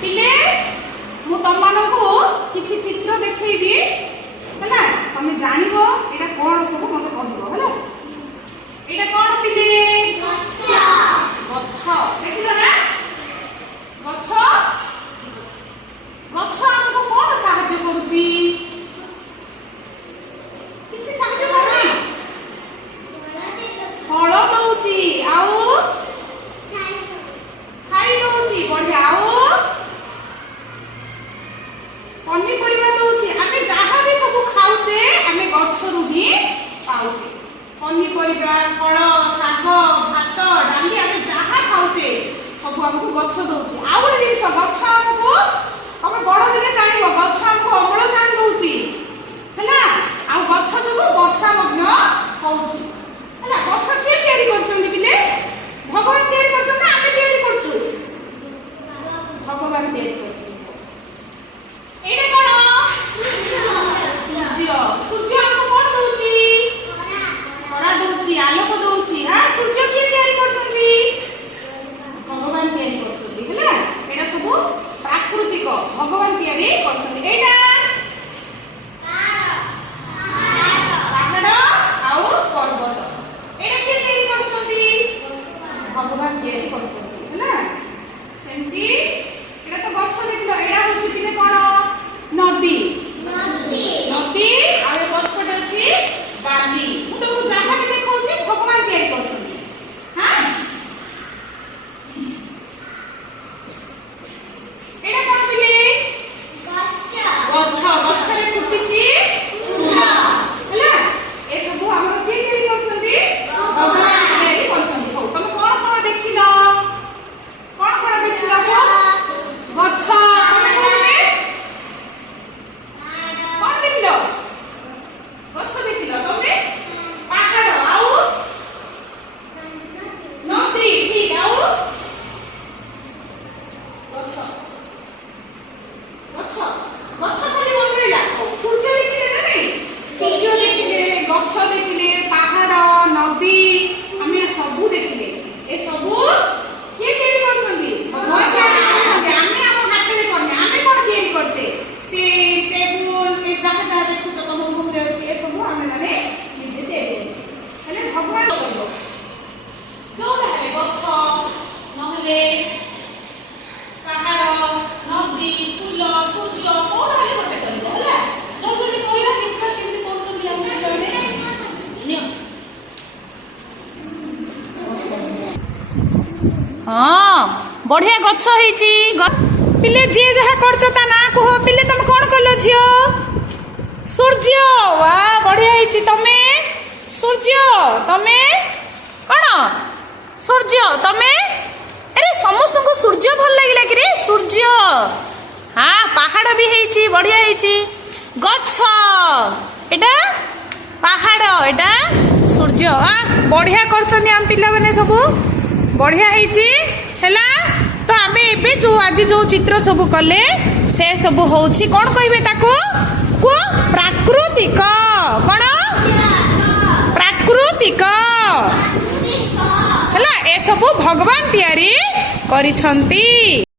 पिले मु तुम मानकु किछि चित्र देखैबी हैला तमे जानिबो एटा कोन सब मते कहबो हैला एटा कोन पिले गच्छ गच्छ देखिलो ना गच्छ गच्छ हमको कोन साहाय्य करूची किछि साहाय्य करूची फल दउची आउ छाई दउची बढ़िया आउ पनीपरिया दउची आमे जहा भी सब खाउचे आमे गच्छरु ही पाउचे पनीपरिया फल साग भात डाली आमे जहा खाउचे सब हमको गच्छ दउची आउ जिनिस गच्छ हमको हम बड़ दिले जानिबो गच्छ हमको अम्लजान दउची हैला आ गच्छ जको वर्षा मग्न होउची हैला गच्छ के तयारी करछन बिले भगवान तयारी करछन ना आमे तयारी करछु भगवान तयारी करछन एटा कोन सूर्य सूर्य हमको कोन दउची खरा दउची आलोक दउची हां सूर्य के तयारी करछन भगवान तयारी करछन हैला एटा सब प्राकृतिक भगवान तयारी करछन एटा पाहाड़ आउ पर्वत एटा के तयारी करछन भगवान तयारी करछन हैला सेंती एटा तो गच्छ देखलो एटा होची पिले कोन नदी नदी नदी आउ गच्छट अछि बाली मु तो जहा के देखौची भगवान तयारी करछन हां एटा कोन पिले गच्छ गच्छ गच्छ रे छुटिची फूल हैला ए सब हमर के तयारी करछन भगवान तयारी करछन हो तुम कोन कोन देखिलो कोन देखिलो गच्छ कोन देखिलो गच्छ देखिलो तमे पाहाड़ आउ नदी ठीक आउ गच्छ गच्छ गच्छ खाली बनैला सूर्य देखिले ना नहीं सूर्य देखिले गच्छ देखिले पाहाड़ नदी हमें सब देखिले ए सब के तयारी करछन्ती भगवान तयारी करछन्ती हमें हम हाथे करने हमें कोन तयारी करते से टेबुल ए जहा देखु तो तुम रूम रे अछि ए सब हमें माने निजे तयारी करते हेले भगवान करबो जो हेले गच्छ नहले पाहाड़ नदी फूल सूर्य कोन हेले करते करबो हैला जल्दी कहला किछा केमति करछन्ती हम जाने नियो हाँ बढ़िया गच्छ ହେଇଛି पिले जे जहा करछ ता ना कहो पिले तुम कोन कलो झियो सूर्य वाह बढ़िया ହେଇଛି तमे सूर्य तमे कोन सूर्य तमे अरे समस्त को सूर्य भल लागिला कि रे सूर्य हाँ पहाड़ भी ହେଇଛି बढ़िया ହେଇଛି गच्छ एटा पहाड़ एटा सूर्य बढ़िया करछनी हम पिला बने सब बढ़िया ହେଇଛି हैला तो आमे एबे जो आज जो चित्र सब कले से सब होउछि कोन कहबे ताको को प्राकृतिक कोन प्राकृतिक हैला ए सब भगवान तयारी करिसंती।